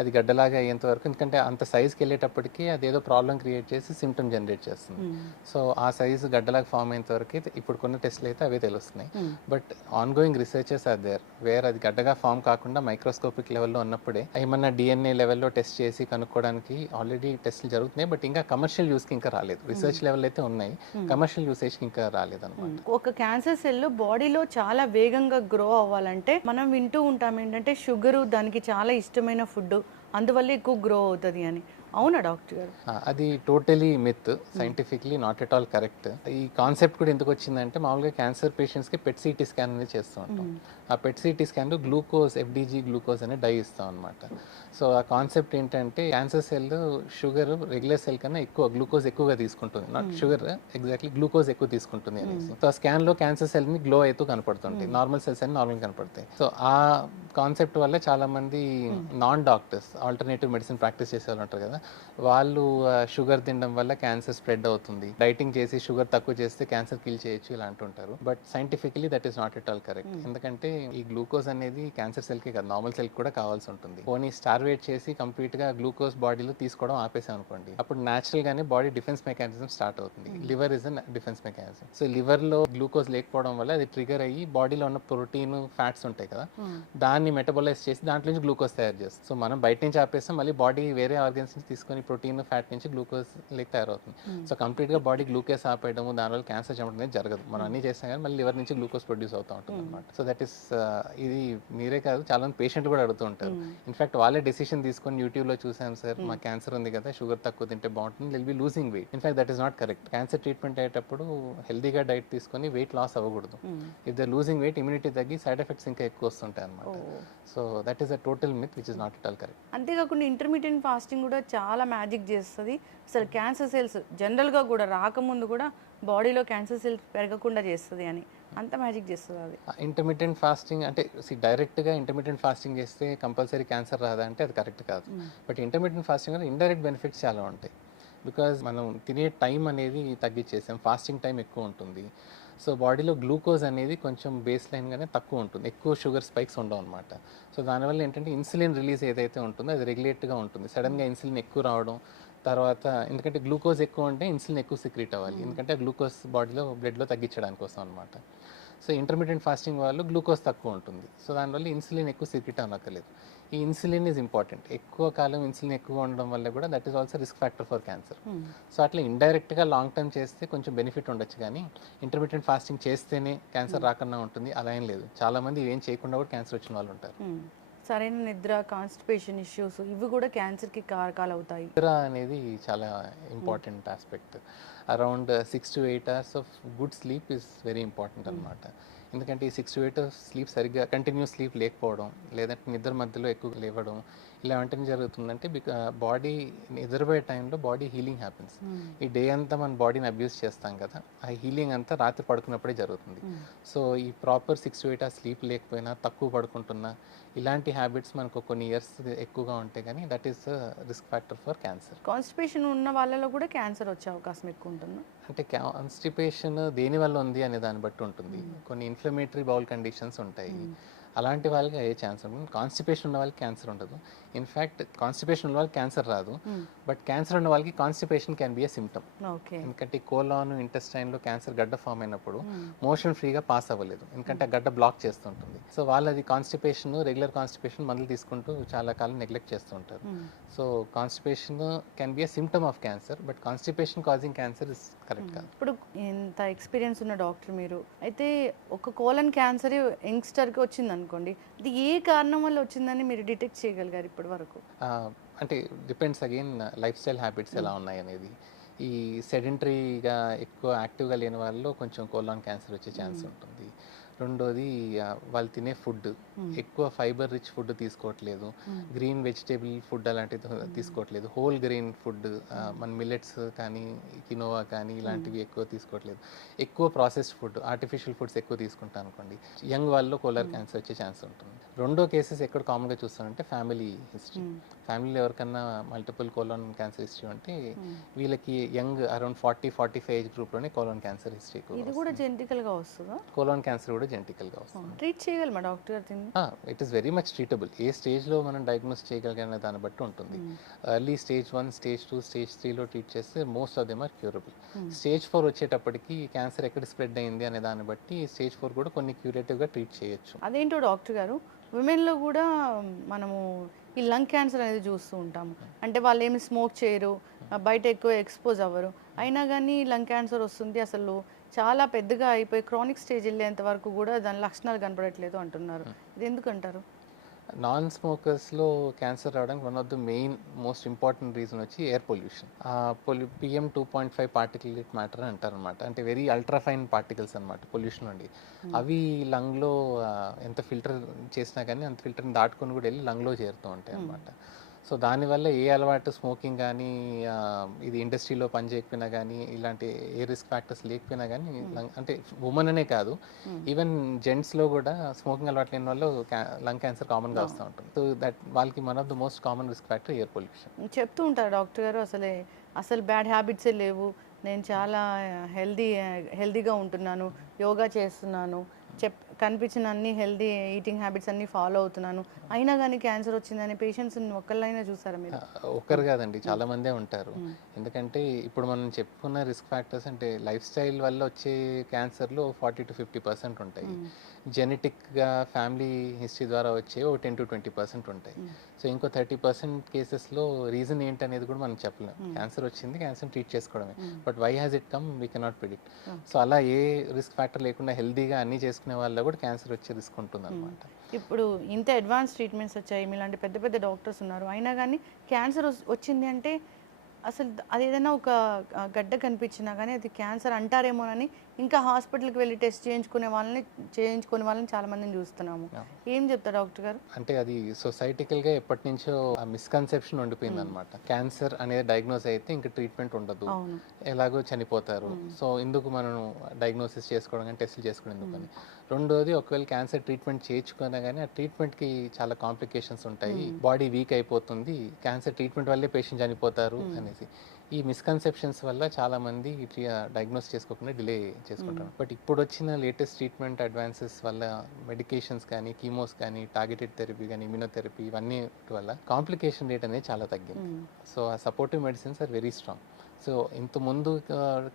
అది గడ్డలాగా అయ్యేంత వరకు, ఎందుకంటే అంత సైజ్కి వెళ్ళేటప్పటికి అది ఏదో ప్రాబ్లం క్రియేట్ చేసి సిమ్టమ్ జనరేట్ చేస్తుంది. సో ఆ సైజు గడ్డలాగా ఫామ్ అయ్యేంత వరకు ఇప్పుడు కొన్ని టెస్టులు అయితే అవే తెలుస్తున్నాయి. But ongoing researches are there where అది గడ్డగా ఫామ్ కాకుండా మైక్రోస్కోపిక్ లెవెల్లో ఉన్నప్పుడే ఏమన్నా డిఎన్ఏ లెవెల్లో టెస్ట్ చేసి కనుక్కోవడానికి ఆల్రెడీ టెస్టులు జరుగుతున్నాయి. బట్ ఇంకా కమర్షియల్ యూస్కి ఇంకా రాలేదు. రీసెర్చ్ లెవెల్ అయితే ఉన్నాయి, కమర్షియల్ యూసేజ్కి ఇంకా రాలేదు అనమాట. ఒక క్యాన్సర్ సెల్ బాడీలో చాలా వేగంగా గ్రో అవ్వాలంటే మనం వింటూ ఉంటాం ఏంటంటే షుగరు దానికి చాలా ఇష్టమైన ఫుడ్, అందువల్ల ఎక్కువ గ్రో అవుతుంది అని. అవునా డాక్టర్ గారు? అది totally myth, scientifically not at all correct. ఈ కాన్సెప్ట్ కూడా ఎందుకు వచ్చిందంటే, మామూలుగా క్యాన్సర్ పేషెంట్స్కి పెట్ సిటీ స్కాన్ అనేది చేస్తూ ఉంటాం. ఆ PET CT స్కాన్లో glucose, FDG glucose అనే డై ఇస్తాం అనమాట. సో ఆ కాన్సెప్ట్ ఏంటంటే cancer cell sugar regular cell కన్నా ఎక్కువ గ్లూకోజ్ ఎక్కువగా తీసుకుంటుంది, నాట్ షుగర్ ఎగ్జాక్ట్లీ గ్లూకోజ్ ఎక్కువ తీసుకుంటుంది అనేసి. సో ఆ స్కాన్లో క్యాన్సర్ సెల్ని గ్లో అవుతూ కనపడుతుంటాయి, నార్మల్ సెల్స్ అని నార్మల్ కనపడతాయి. సో ఆ కాన్సెప్ట్ వల్ల చాలా మంది non doctors, alternative medicine practice చేసే వాళ్ళు ఉంటారు కదా, వాళ్ళు షుగర్ తినడం వల్ల క్యాన్సర్ స్ప్రెడ్ అవుతుంది, డైటింగ్ చేసి షుగర్ తక్కువ చేస్తే క్యాన్సర్ కిల్ చేయొచ్చు ఇలా అంటుంటారు. But scientifically that is not at all correct. ఎందుకంటే ఈ గ్లూకోజ్ అనేది క్యాన్సర్ సెల్కి కాదు, నార్మల్ సెల్కి కూడా కావాల్సి ఉంటుంది. పోనీ స్టార్వేట్ చేసి కంప్లీట్గా గ్లూకోజ్ బాడీలో తీసుకోవడం ఆపేసాం అనుకోండి, అప్పుడు న్యాచురల్ గానే బాడీ డిఫెన్స్ మెకానిజం స్టార్ట్ అవుతుంది. Liver is a defence mechanism. So liver లో గ్లూకోజ్ లేకపోవడం వల్ల అది ట్రిగర్ అయ్యి బాడీలో ఉన్న ప్రోటీన్, ఫ్యాట్స్ ఉంటాయి కదా, దాన్ని మెటబలైజ్ చేసి దాంట్లో నుంచి గ్లూకోజ్ తయారు చేస్తుంది. సో మనం బయట నుంచి ఆపేస్తాం, మళ్ళీ బాడీ వేరే ఆర్గన్స్ నుంచి తీసుకొని ప్రోటీన్, ఫ్యాట్ నుంచి గ్లూకోజ్ లేక తయారవుతుంది. సో కంప్లీట్గా బాడీ గ్లూకోజ్ ఆపేయడము, దానివల్ల క్యాన్సర్ చంపడం అనేది జరగదు. మనం అన్ని చేస్తాం కానీ మళ్ళీ లివర్ నుంచి గ్లూకోజ్ ప్రొడ్యూస్ అవుతూ ఉంటుంది అనమాట. సో దట్ ఈస్, ఇది మీరే కాదు చాలా మంది పేషెంట్లు కూడా అడుగుతూ ఉంటారు. ఇన్ఫాక్ట్ వాళ్ళే డెసిషన్ తీసుకొని యూట్యూబ్లో చూసాం సార్ మా క్యాన్సర్ ఉంది కదా, షుగర్ తక్కువ తింటే బాగుంటుంది, will be losing weight. In fact that is not correct. Cancer treatment అయ్యేటప్పుడు హెల్దీగా డైట్ తీసుకొని వెయిట్ లాస్ అవ్వకూడదు. If the losing weight immunity తగ్గి సైడ్ ఎఫెక్ట్స్ ఇంకా ఎక్కువ వస్తుంటాయి అనమాట. So that is a total myth which is not at all correct. అంతేకాకుండా ఇంటర్మీడియట్ ఫాస్టింగ్ కూడా చాలా మ్యాజిక్ చేస్తుంది. అసలు క్యాన్సర్ సెల్స్ జనరల్గా కూడా రాకముందు కూడా బాడీలో క్యాన్సర్ సెల్స్ పెరగకుండా చేస్తుంది అని, అంత మ్యాజిక్ చేస్తుంది అది. ఇంటర్మీడియట్ ఫాస్టింగ్ అంటే డైరెక్ట్గా ఇంటర్మీడియట్ ఫాస్టింగ్ చేస్తే కంపల్సరీ క్యాన్సర్ రాదా అంటే అది కరెక్ట్ కాదు. బట్ ఇంటర్మీడియట్ ఫాస్టింగ్ వల్ల ఇండైరెక్ట్ బెనిఫిట్స్ చాలా ఉంటాయి. బికాజ్ మనం తినే టైం అనేది తగ్గించేసాం, ఫాస్టింగ్ టైం ఎక్కువ ఉంటుంది. సో బాడీలో గ్లూకోజ్ అనేది కొంచెం బేస్ లైన్గానే తక్కువ ఉంటుంది, ఎక్కువ షుగర్ స్పైక్స్ ఉండవు అనమాట. సో దానివల్ల ఏంటంటే ఇన్సులిన్ రిలీజ్ ఏదైతే ఉంటుందో అది రెగ్యులేట్గా ఉంటుంది. సడన్గా ఇన్సులిన్ ఎక్కువ రావడం, తర్వాత ఎందుకంటే గ్లూకోజ్ ఎక్కువ ఉంటే ఇన్సులిన్ ఎక్కువ సిక్రీట్ అవ్వాలి, ఎందుకంటే గ్లూకోజ్ బాడీలో బ్లడ్లో తగ్గించడానికి కోసం అనమాట. సో ఇంటర్మీడియట్ ఫాస్టింగ్ వాళ్ళు గ్లూకోజ్ తక్కువ ఉంటుంది, సో దానివల్ల ఇన్సులిన్ ఎక్కువ సిక్రీట్ అవ్వక్కర్లేదు. ఈ ఇన్సులిన్ ఈజ్ ఇంపార్టెంట్. ఎక్కువ కాలం ఇన్సులిన్ ఎక్కువ ఉండడం వల్ల కూడా that is also risk factor for cancer. So అట్లా ఇండైరెక్ట్గా లాంగ్ టర్మ్ చేస్తే కొంచెం బెనిఫిట్ ఉండొచ్చు, కానీ ఇంటర్మీడియట్ ఫాస్టింగ్ చేస్తేనే క్యాన్సర్ రాకుండా ఉంటుంది అలా ఏం లేదు. చాలామంది ఏం చేయకుండా కూడా క్యాన్సర్ వచ్చిన వాళ్ళు ఉంటారు. సరైన నిద్ర, కాన్స్టిపేషన్ ఇష్యూస్ ఇవి కూడా క్యాన్సర్కి కారకాలు అవుతాయి. నిద్ర అనేది చాలా important aspect. Around 6 to 8 hours of good sleep is very important అనమాట. ఎందుకంటే ఈ 6 to 8 hours స్లీప్ సరిగ్గా కంటిన్యూస్ స్లీప్ లేకపోవడం, లేదంటే నిద్ర మధ్యలో ఎక్కువ లేవడం, ఇలా వెంటనే జరుగుతుందంటే బాడీ నిద్రపోయే టైంలో బాడీ హీలింగ్ హ్యాపెన్స్. ఈ డే అంతా మన బాడీని అబ్యూస్ చేస్తాం కదా, ఆ హీలింగ్ అంతా రాత్రి పడుకున్నప్పుడే జరుగుతుంది. సో ఈ ప్రాపర్ 6 to 8 hours స్లీప్ లేకపోయినా, తక్కువ పడుకుంటున్నా, ఇలాంటి హ్యాబిట్స్ మనకు కొన్ని ఇయర్స్ ఎక్కువగా ఉంటాయి, కానీ that is risk factor for cancer. Constipation ఉన్న వాళ్ళలో కూడా క్యాన్సర్ వచ్చే అవకాశం ఎక్కువ ఉంటుందా? అంటే కాన్స్టిపేషన్ దేని వల్ల ఉంది అనే దాన్ని బట్టి ఉంటుంది. కొన్ని ఇన్ఫ్లమేటరీ బౌల్ కండిషన్స్ ఉంటాయి, అలాంటి వాళ్ళకి అయ్యే ఛాన్స్ ఉంటుంది. కాన్స్టిపేషన్ ఉన్న వాళ్ళకి క్యాన్సర్ ఉండదు. ఇన్ఫ్యాక్ట్ కాన్స్టిపేషన్ ఉన్న వాళ్ళకి క్యాన్సర్ రాదు, బట్ క్యాన్సర్ ఉన్న వాళ్ళకి constipation can be A symptom. ఎందుకంటే కోలాన్ ఇంటెస్టైన్లో క్యాన్సర్ గడ్డ ఫామ్ అయినప్పుడు మోషన్ ఫ్రీగా పాస్ అవ్వలేదు, ఎందుకంటే ఆ గడ్డ బ్లాక్ చేస్తుంటుంది. సో వాళ్ళది కాన్స్టిపేషన్, రెగ్యులర్ కాన్స్టిపేషన్ మందులు తీసుకుంటూ చాలా కాలం నెగ్లెక్ట్ చేస్తూ ఉంటారు. So constipation can be A symptom of cancer, but constipation causing cancer is correct కాదు. ఇప్పుడు ఇంత ఎక్స్పీరియన్స్ ఉన్న డాక్టర్ మీరు అయితే, ఒక కోలన్ క్యాన్సర్ యంగ్స్టర్కి వచ్చింది అనుకోండి, అది ఏ కారణం వల్ల వచ్చిందని మీరు డిటెక్ట్ చేయగలిగారు ఇప్పటి వరకు? అంటే depends again life style habits ఎలా ఉన్నాయి అనేది. ఈ సెడెంటరీగా ఎక్కువ యాక్టివ్గా లేని వాళ్ళలో కొంచెం కోలాన్ క్యాన్సర్ వచ్చే ఛాన్స్ ఉంటుంది. రెండోది వాళ్ళు తినే ఫుడ్, ఎక్కువ ఫైబర్ రిచ్ ఫుడ్ తీసుకోవట్లేదు, గ్రీన్ వెజిటేబుల్ ఫుడ్ అలాంటివి తీసుకోవట్లేదు, హోల్ గ్రెయిన్ ఫుడ్, మన మిల్లెట్స్ కానీ కినోవా కానీ ఇలాంటివి ఎక్కువ తీసుకోవట్లేదు, ఎక్కువ ప్రాసెస్డ్ ఫుడ్, ఆర్టిఫిషియల్ ఫుడ్స్ ఎక్కువ తీసుకుంటాం అనుకోండి, యంగ్ వాళ్ళలో కోలార్ క్యాన్సర్ వచ్చే ఛాన్స్ ఉంటుంది. రెండో కేసెస్ ఎక్కడ కామన్గా చూస్తామంటే ఫ్యామిలీ హిస్టరీ. ఫ్యామిలీలో ఎవరికన్నా మల్టిపుల్ కోలాన్ క్యాన్సర్ హిస్టరీ ఉంటే వీళ్ళకి యంగ్ అరౌండ్ 40-45 ఏజ్ గ్రూప్లోనే కోలాన్ క్యాన్సర్ హిస్టరీ ఎక్కువ. ఇది కూడా జెనెటికల్గా వస్తుందా? కోలాన్ క్యాన్సర్ కూడా జెనెటికల్గా వస్తుంది. ట్రీట్ చేయగలమా డాక్టర్ గారు? It is very much treatable. ఏ స్టేజ్లో మనం డయాగ్నోస్ చేయగలిగిన దాన్ని బట్టి ఉంటుంది. ఎర్లీ స్టేజ్ 1, స్టేజ్ 2, స్టేజ్ 3లో ట్రీట్ చేస్తే most of them are curable. Stage 4 వచ్చేటప్పటికి క్యాన్సర్ ఎక్కడ స్ప్రెడ్ అయింది అనే దాన్ని బట్టి స్టేజ్ 4 కూడా కొన్ని క్యూరేటివ్గా ట్రీట్ చేయొచ్చు. అదేంటో డాక్టర్ గారు, విమెన్లో కూడా మనము ఈ లంగ్ క్యాన్సర్ అనేది చూస్తూ ఉంటాము. అంటే వాళ్ళు ఏమి స్మోక్ చేయరు, బయట ఎక్కువ ఎక్స్పోజ్ అవ్వరు, అయినా కానీ లంగ్ క్యాన్సర్ వస్తుంది. అసలు చాలా పెద్దగా అయిపోయి క్రానిక్ స్టేజ్ వెళ్ళేంత వరకు కూడా దాని లక్షణాలు కనపడట్లేదు అంటున్నారు. ఇది ఎందుకంటారు? నాన్ స్మోకర్స్లో క్యాన్సర్ రావడానికి one of the main most important reason వచ్చి air pollution. PM 2.5 particulate matter అంటారు అనమాట. అంటే వెరీ అల్ట్రాఫైన్ పార్టికల్స్ అనమాట పొల్యూషన్ అండి. అవి లంగ్లో ఎంత ఫిల్టర్ చేసినా కానీ అంత ఫిల్టర్ని దాటుకొని కూడా వెళ్ళి లంగ్లో చేరుతూ ఉంటాయి అనమాట. సో దానివల్ల ఏ అలవాటు స్మోకింగ్ కానీ, ఇది ఇండస్ట్రీలో పని చేయకపోయినా కానీ, ఇలాంటి ఏ రిస్క్ ఫ్యాక్టర్స్ లేకపోయినా కానీ, అంటే ఉమెన్ అనే కాదు, ఈవెన్ జెంట్స్లో కూడా స్మోకింగ్ అలవాటు లేని వాళ్ళు లంగ్ క్యాన్సర్ కామన్గా వస్తూ ఉంటుంది. సో దట్ వాళ్ళకి one of the most common risk factor air pollution. చెప్తూ ఉంటారు డాక్టర్ గారు, అసలు బ్యాడ్ హ్యాబిట్సే లేవు, నేను చాలా హెల్దీగా ఉంటున్నాను, యోగా చేస్తున్నాను, కనిపించిన అన్ని హెల్దీ ఈటింగ్ హ్యాబిట్స్ అన్ని ఫాలో అవుతున్నాను, అయినా కానీ క్యాన్సర్ వచ్చిందని పేషెంట్స్ ఒక్కళ్ళైనా చూసారా మీరు? ఒక్కరు కాదండి, చాలా మందే ఉంటారు. ఎందుకంటే ఇప్పుడు మనం చెప్పుకున్న రిస్క్ ఫ్యాక్టర్స్ అంటే లైఫ్ స్టైల్ వల్ల వచ్చే క్యాన్సర్లో 40-50% ఉంటాయి. జెనెటిక్గా ఫ్యామిలీ హిస్టరీ ద్వారా వచ్చే 10-20% ఉంటాయి. సో ఇంకో 30% కేసెస్లో రీజన్ ఏంటనేది కూడా మనం చెప్పలేం. క్యాన్సర్ వచ్చింది, క్యాన్సర్ ట్రీట్ చేసుకోవడమే, but why has it come we cannot predict. So అలా ఏ రిస్క్ ఫ్యాక్టర్ లేకుండా హెల్దీగా అన్నీ చేసుకునే వాళ్ళలో కూడా క్యాన్సర్ వచ్చే రిస్క్ ఉంటుంది అనమాట. ఇప్పుడు ఇంత అడ్వాన్స్ ట్రీట్మెంట్స్ వచ్చాయి, మీలాంటి పెద్ద పెద్ద డాక్టర్స్ ఉన్నారు, అయినా కానీ క్యాన్సర్ వచ్చింది అంటే అసలు అది ఏదైనా ఒక గడ్డ కనిపించినా కానీ అది క్యాన్సర్ అంటారేమోనని ఇంకా హాస్పిటల్కి వెళ్ళి టెస్ట్ చేయించుకునే వాళ్ళని చాలా మందిని చూస్తున్నాము. ఏం చెప్తారు డాక్టర్ గారు? అంటే అది సొసైటికల్గా ఎప్పటి నుంచో ఆ మిస్కన్సెప్షన్ ఉండిపోయింది అనమాట. క్యాన్సర్ అనేది డయాగ్నోస్ అయితే ఇంకా ట్రీట్మెంట్ ఉండదు, అవును. ఎలాగో చనిపోతారు, సో ఎందుకు మనం డయాగ్నోసిస్ చేసుకోవడం కానీ టెస్టులు చేసుకోవడం ఎందుకు అని. రెండోది, ఒకవేళ క్యాన్సర్ ట్రీట్మెంట్ చేయించుకున్నా కానీ ఆ ట్రీట్మెంట్కి చాలా కాంప్లికేషన్స్ ఉంటాయి, బాడీ వీక్ అయిపోతుంది, క్యాన్సర్ ట్రీట్మెంట్ వల్లే పేషెంట్ చనిపోతారు అనేసి ఈ మిస్కన్సెప్షన్స్ వల్ల చాలా మంది డయాగ్నోస్ చేసుకోకుండా డిలే చేసుకుంటారు. బట్ ఇప్పుడు వచ్చిన లేటెస్ట్ ట్రీట్మెంట్ అడ్వాన్సెస్ వల్ల మెడికేషన్స్ కానీ, కీమోస్ కానీ, టార్గెటెడ్ థెరపీ కానీ, ఇమ్యూనోథెరపీ ఇవన్నీ వల్ల కాంప్లికేషన్ రేట్ అనేది చాలా తగ్గింది. సో ఆ supportive medicines are very strong. So ఇంత ముందు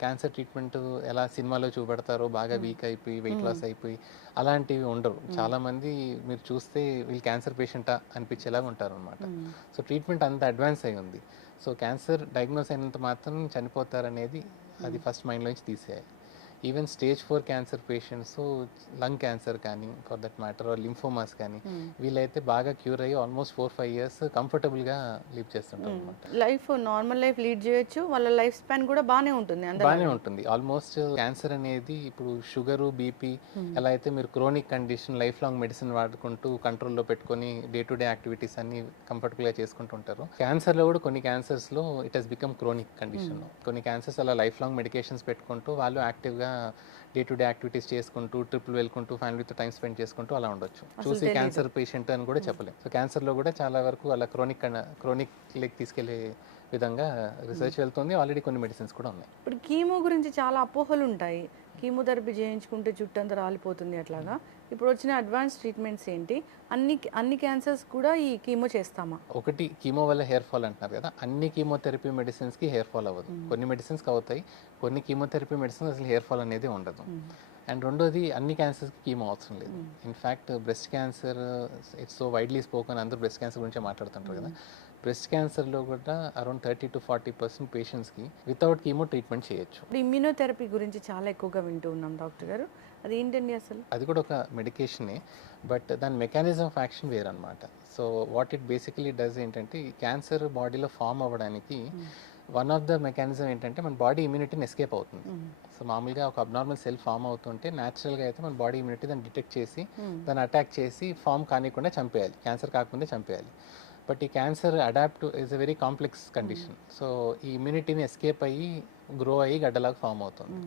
క్యాన్సర్ ట్రీట్మెంట్ ఎలా సినిమాలో చూపెడతారో బాగా వీక్ అయిపోయి వెయిట్ లాస్ అయిపోయి అలాంటివి ఉండవు. చాలా మంది మీరు చూస్తే వీళ్ళు క్యాన్సర్ పేషెంటా అనిపించేలాగా ఉంటారు అనమాట. సో ట్రీట్మెంట్ అంత అడ్వాన్స్ అయి ఉంది. సో క్యాన్సర్ డయాగ్నోస్ అయినంత మాత్రం చనిపోతారనేది అది ఫస్ట్ మైండ్లోంచి తీసేయాలి. Even stage 4 cancer patients, lung cancer కానీ ఫర్ దట్ మ్యాటర్, లింఫోమాస్ కానీ వీళ్ళైతే బాగా క్యూర్ అయ్యి ఆల్మోస్ట్ 4-5 ఇయర్స్ కంఫర్టబుల్గా లీవ్ చేస్తుంటారు అనమాట. లైఫ్ నార్మల్ లైఫ్ లీడ్ చేయొచ్చు, వాళ్ళ లైఫ్ స్పాన్ కూడా బాగానే ఉంటుంది. బాగానే ఉంటుంది. ఆల్మోస్ట్ క్యాన్సర్ అనేది ఇప్పుడు షుగరు, బీపీ ఎలా అయితే మీరు chronic condition life long medicine వాడుకుంటూ కంట్రోల్లో పెట్టుకొని డే టు డే యాక్టివిటీస్ అన్ని కంఫర్టబుల్గా చేసుకుంటుంటారు, క్యాన్సర్లో కూడా కొన్ని క్యాన్సర్స్లో it has become chronic condition. కొన్ని క్యాన్సర్స్ అలా లైఫ్ లాంగ్ మెడికేషన్స్ పెట్టుకుంటూ వాళ్ళు యాక్టివ్గా డే టు డే యాక్టివిటీస్ చేసుకుంటూ ట్రిప్లు వెళ్ళుకుంటూ ఫ్యామిలీతో టైం స్పెండ్ చేసుకుంటూ అలా ఉండొచ్చు. చూసి క్యాన్సర్ పేషెంట్ అని కూడా చెప్పలేము. సో క్యాన్సర్లో కూడా చాలా వరకు అలా క్రోనిక్ లెక్ తీసుకెళ్లే విధంగా రీసెర్చ్ వెళ్తుంది. ఆల్రెడీ కొన్ని మెడిసిన్స్ కూడా ఉన్నాయి. ఇప్పుడు కీమో గురించి చాలా అపోహలు ఉంటాయి. కీమోథెరపీ చేయించుకుంటే జుట్టు అంతా రాలిపోతుంది అట్లాగా. ఇప్పుడు వచ్చిన అడ్వాన్స్ ట్రీట్మెంట్స్ ఏంటి? అన్ని క్యాన్సర్స్ కూడా ఈ కీమో చేస్తామా? ఒకటి, కీమో వల్ల హెయిర్ ఫాల్ అంటున్నారు కదా, అన్ని కీమోథెరపీ మెడిసిన్స్కి హెయిర్ ఫాల్ అవ్వదు. కొన్ని మెడిసిన్స్కి అవుతాయి, కొన్ని కీమోథెరపీ మెడిసిన్స్ అసలు హెయిర్ ఫాల్ అనేది ఉండదు. అండ్ రెండోది, అన్ని క్యాన్సర్స్కి కీమో అవసరం లేదు. In fact breast cancer it's so widely spoken, అందరూ బ్రెస్ట్ క్యాన్సర్ గురించి మాట్లాడుతుంటారు కదా. బ్రెస్ట్ క్యాన్సర్లో కూడా అరౌండ్ 30-40% పేషెంట్స్కి వితౌట్ కీమో ట్రీట్మెంట్ చేయొచ్చు. ఇప్పుడు ఇమ్యూనోథెరపీ గురించి చాలా ఎక్కువగా వింటూ ఉన్నాం డాక్టర్ గారు, అది ఏంటండి అసలు? అది కూడా ఒక మెడికేషనే, బట్ దాని మెకానిజం ఆఫ్ యాక్షన్ వేరనమాట. So what it basically does ఏంటంటే, ఈ క్యాన్సర్ బాడీలో ఫామ్ అవ్వడానికి వన్ ఆఫ్ ద మెకానిజం ఏంటంటే మన బాడీ ఇమ్యూనిటీని ఎస్కేప్ అవుతుంది. సో మామూలుగా ఒక అబ్నార్మల్ సెల్ ఫామ్ అవుతుంటే న్యాచురల్గా అయితే మన బాడీ ఇమ్యూనిటీ దాన్ని డిటెక్ట్ చేసి దాన్ని అటాక్ చేసి ఫామ్ కానికుండా చంపేయాలి, క్యాన్సర్ కాకముందే చంపేయాలి. బట్ ఈ cancer adapt is a very complex condition. So ఈ ఇమ్యూనిటీని ఎస్కేప్ అయ్యి గ్రో అయ్యి గడ్డలాగా ఫామ్ అవుతుంది.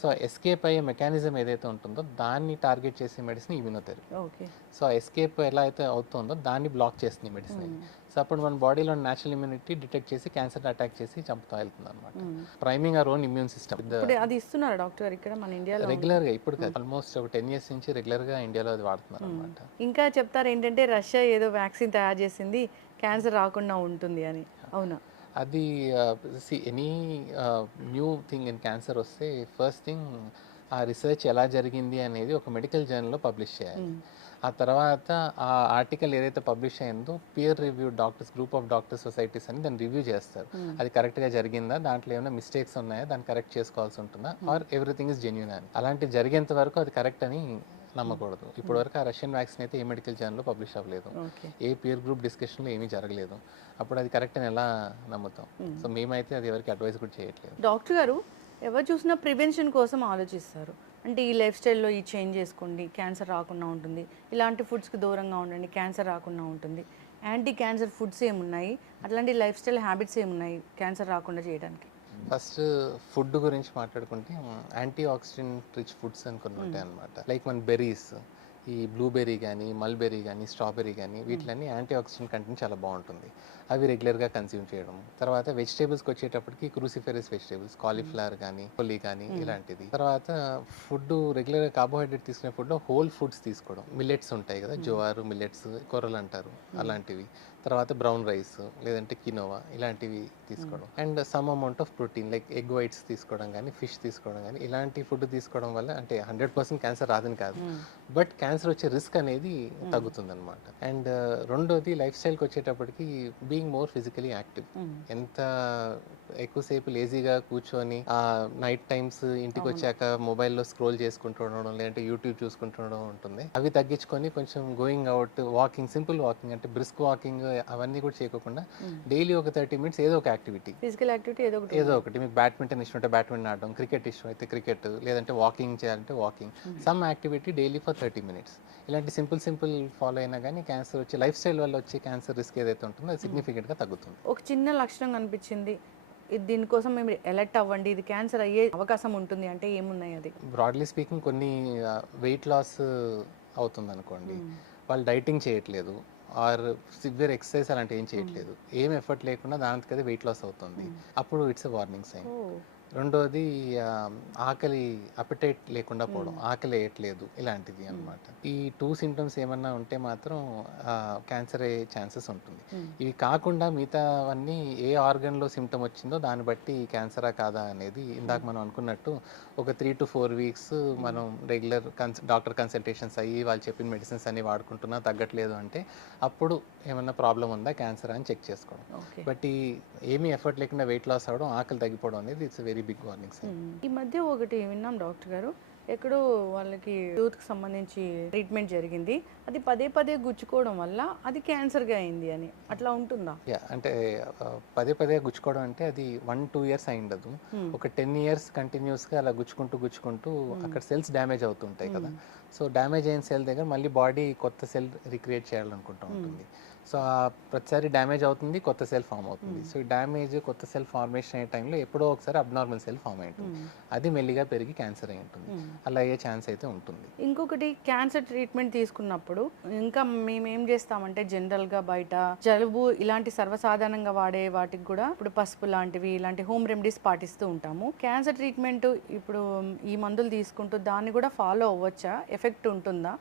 సో ఎస్కేప్ అయ్యే మెకానిజం ఏదైతే ఉంటుందో దాన్ని టార్గెట్ చేసే మెడిసిన్ ఇమ్యూనోథెరపీ. సో ఎస్కేప్ ఎలా అయితే అవుతుందో దాన్ని బ్లాక్ చేస్తుంది మెడిసిన్. సో అప్పుడు మన బాడీలో న్యాచురల్ ఇమ్యూనిటీ డిటెక్ట్ చేసి క్యాన్సర్ అటాక్ చేసి చంపుతా వెళ్తుంది అనమాట. Priming our own immune system. అది ఇస్తున్నారు డాక్టర్ గారు ఇక్కడ మన ఇండియాలో రెగ్యులర్గా. ఇప్పుడు ఆల్మోస్ట్ ఒక 10 years నుంచి రెగ్యులర్గా ఇండియాలో అది వాడుతున్నారు అనమాట. ఇంకా చెప్తారు ఏంటంటే రష్యా ఏదో వ్యాక్సిన్ తయారు చేసింది క్యాన్సర్ రాకుండా ఉంటుంది అని, అవునా? అది any new thing in cancer వస్తే ఫస్ట్ థింగ్ ఆ రీసెర్చ్ ఎలా జరిగింది అనేది ఒక మెడికల్ జర్నల్లో పబ్లిష్ చేయాలి. ఆ తర్వాత ఆ ఆర్టికల్ ఏదైతే పబ్లిష్ అయిందో peer review doctors, group of doctors societies అని దాన్ని రివ్యూ చేస్తారు. అది కరెక్ట్గా జరిగిందా, దాంట్లో ఏమైనా మిస్టేక్స్ ఉన్నాయా, దాన్ని కరెక్ట్ చేసుకోవాల్సి ఉంటుందా, ఆర్ ఎవ్రీథింగ్ ఇస్ జెన్యూన్ అని. అలాంటివి జరిగేంత వరకు అది కరెక్ట్ అని నమ్మకూడదు. ఇప్పటివరకు ఆ రష్యన్ వ్యాక్సిన్ అయితే ఏ మెడికల్ జర్నల్లో పబ్లిష్ అవ్వలేదు, ఏ పియర్ గ్రూప్ డిస్కషన్లో ఏమీ జరగలేదు. అప్పుడు అది కరెక్ట్ అని ఎలా నమ్ముతాం? సో మేమైతే అది ఎవరికి అడ్వైస్ కూడా చేయట్లేదు. డాక్టర్ గారు, ఎవరు చూసినా ప్రివెన్షన్ కోసం ఆలోచిస్తారు. అంటే ఈ లైఫ్ స్టైల్లో ఈ చేంజ్ చేసుకోండి క్యాన్సర్ రాకుండా ఉంటుంది, ఇలాంటి ఫుడ్స్కి దూరంగా ఉండండి క్యాన్సర్ రాకుండా ఉంటుంది, యాంటీ క్యాన్సర్ ఫుడ్స్ ఏమున్నాయి, అట్లాంటి లైఫ్ స్టైల్ హ్యాబిట్స్ ఏమున్నాయి క్యాన్సర్ రాకుండా చేయడానికి? ఫస్ట్ ఫుడ్ గురించి మాట్లాడుకుంటే యాంటీ ఆక్సిడెంట్ రిచ్ ఫుడ్స్ అని కొన్ని ఉంటాయి అనమాట. లైక్ మన బెర్రీస్, ఈ బ్లూబెర్రీ కానీ, మల్బెర్రీ కానీ, స్ట్రాబెర్రీ కానీ, వీటిలన్నీ యాంటీ ఆక్సిడెంట్ కంటెంట్ చాలా బాగుంటుంది. అవి రెగ్యులర్గా కన్స్యూమ్ చేయడం. తర్వాత వెజిటేబుల్స్కి వచ్చేటప్పటికి క్రూసిఫెరస్ వెజిటేబుల్స్, కాలీఫ్లవర్ కానీ, కొల్లి కానీ ఇలాంటిది. తర్వాత ఫుడ్ రెగ్యులర్గా కార్బోహైడ్రేట్ తీసుకునే ఫుడ్లో హోల్ ఫుడ్స్ తీసుకోవడం. మిల్లెట్స్ ఉంటాయి కదా, జోవారు, మిల్లెట్స్, కొర్రలు అంటారు, అలాంటివి. తర్వాత బ్రౌన్ రైస్ లేదంటే కినోవా ఇలాంటివి తీసుకోవడం. And some amount of protein like egg whites తీసుకోవడం కానీ, ఫిష్ తీసుకోవడం కానీ, ఇలాంటి ఫుడ్ తీసుకోవడం వల్ల అంటే 100% క్యాన్సర్ రాదని కాదు, బట్ క్యాన్సర్ వచ్చే రిస్క్ అనేది తగ్గుతుంది అనమాట. అండ్ రెండోది లైఫ్ స్టైల్కి వచ్చేటప్పటికి బీయింగ్ మోర్ ఫిజికలీ యాక్టివ్. ఎంత ఎక్కువసేపు లేజీగా కూర్చొని ఆ నైట్ టైమ్స్ ఇంటికి వచ్చాక మొబైల్లో స్క్రోల్ చేసుకుంటూ ఉండడం లేదంటే యూట్యూబ్ చూసుకుంటూ ఉండడం ఉంటుంది, అవి తగ్గించుకొని కొంచెం going out, walking, simple walking అంటే బ్రిస్క్ వాకింగ్ అవన్నీ కూడా చేయకుండా డైలీ ఒక 30 minutes ఏదో ఒక యాక్టివిటీ, ఫిజికల్ యాక్టివిటీ ఏదో ఒకటి ఏదో ఒకటి. మీకు బ్యాడ్మింటన్ ఇష్టం అంటే బ్యాడ్మింటన్ ఆడడం, క్రికెట్ ఇష్టం అయితే క్రికెట్, లేదంటే వాకింగ్ చేయాలంటే walking, some activity daily for 30 minutes. ఇలాంటి సింపుల్ ఫాలో అయినా కానీ క్యాన్సర్ వచ్చి లైఫ్ స్టైల్ వల్ల వచ్చే క్యాన్సర్ రిస్క్ ఏదైతే ఉంటుందో అది సిగ్నిఫికెంట్గా తగ్గుతుంది. ఒక చిన్న లక్షణం కనిపించింది, దీనికోసం మేము అలర్ట్ అవ్వండి, ఇది క్యాన్సర్ అయ్యే అవకాశం ఉంటుంది అంటే ఏమున్నాయి అది? బ్రాడ్లీ స్పీకింగ్ కొన్ని వెయిట్ లాస్ అవుతుంది అనుకోండి, వాళ్ళు డైటింగ్ చేయట్లేదు ఆర్ సివియర్ ఎక్సర్సైజ్ అలాంటి ఏం చేయట్లేదు, ఏం ఎఫర్ట్ లేకుండా దానికి అది వెయిట్ లాస్ అవుతుంది, అప్పుడు ఇట్స్ ఎ వార్నింగ్ సైన్. రెండోది ఆకలి, అపిటైట్ లేకుండా పోవడం, ఆకలి వేయట్లేదు, ఇలాంటిది అనమాట. ఈ 2 symptoms ఏమన్నా ఉంటే మాత్రం క్యాన్సర్ అయ్యే ఛాన్సెస్ ఉంటుంది. ఇవి కాకుండా మిగతావన్నీ ఏ ఆర్గన్లో సిమ్టమ్ వచ్చిందో దాన్ని బట్టి క్యాన్సరా కాదా అనేది ఇందాక మనం అనుకున్నట్టు ఒక 3 to 4 weeks మనం రెగ్యులర్ డాక్టర్ కన్సల్టేషన్స్ అయ్యి వాళ్ళు చెప్పిన మెడిసిన్స్ అన్ని వాడుకుంటున్నా తగ్గట్లేదు అంటే అప్పుడు ఏమన్నా ప్రాబ్లం ఉందా క్యాన్సర్ అని చెక్ చేసుకోవడం. బట్ ఏమీ ఎఫర్ట్ లేకుండా వెయిట్ లాస్ అవ్వడం, ఆకలి తగ్గిపోవడం అనేది it's very big warning sign. ఈ మధ్య ఒకటి విన్నాం డాక్టర్ గారు, ఎక్కడో వాళ్ళకి యూత్కి సంబంధించి ట్రీట్మెంట్ జరిగింది, అది పదే గుచ్చుకోవడం వల్ల అది క్యాన్సర్గా అయింది అని, అట్లా ఉంటుందా? అంటే పదే గుచ్చుకోవడం అంటే అది 1-2 years అయిండదు, ఒక 10 years కంటిన్యూస్గా అలా గుచ్చుకుంటూ అక్కడ సెల్స్ డ్యామేజ్ అవుతుంటాయి కదా. సో డ్యామేజ్ అయిన సెల్ దగ్గర మళ్ళీ బాడీ కొత్త సెల్ రిక్రియేట్ చేయాలనుకుంటూ ఉంటుంది. సో ప్రతిసారి డ్యామేజ్ అవుతుంది, కొత్త సెల్ ఫామ్ అవుతుంది. సో ఈ డ్యామేజ్, కొత్త సెల్ ఫార్మేషన్ అయ్యే టైంలో ఎప్పుడో ఒకసారి అబ్నార్మల్ సెల్ ఫామ్ అయి ఉంటుంది, అది మెల్లిగా పెరిగి క్యాన్సర్ అయి ఉంటుంది. అలా అయ్యే ఛాన్స్ అయితే ఉంటుంది. ఇంకొకటి, క్యాన్సర్ ట్రీట్మెంట్ తీసుకున్నప్పుడు ఇంకా మేము ఏం చేస్తామంటే జనరల్గా బయట జలుబు ఇలాంటి సర్వసాధారణంగా వాడే వాటికి కూడా ఇప్పుడు పసుపు లాంటివి ఇలాంటి హోమ్ రెమెడీస్ పాటిస్తూ ఉంటాము. క్యాన్సర్ ట్రీట్మెంట్ ఇప్పుడు ఈ మందులు తీసుకుంటూ దాన్ని కూడా ఫాలో అవ్వచ్చా? ఎఫెక్ట్ ఉంటుందా?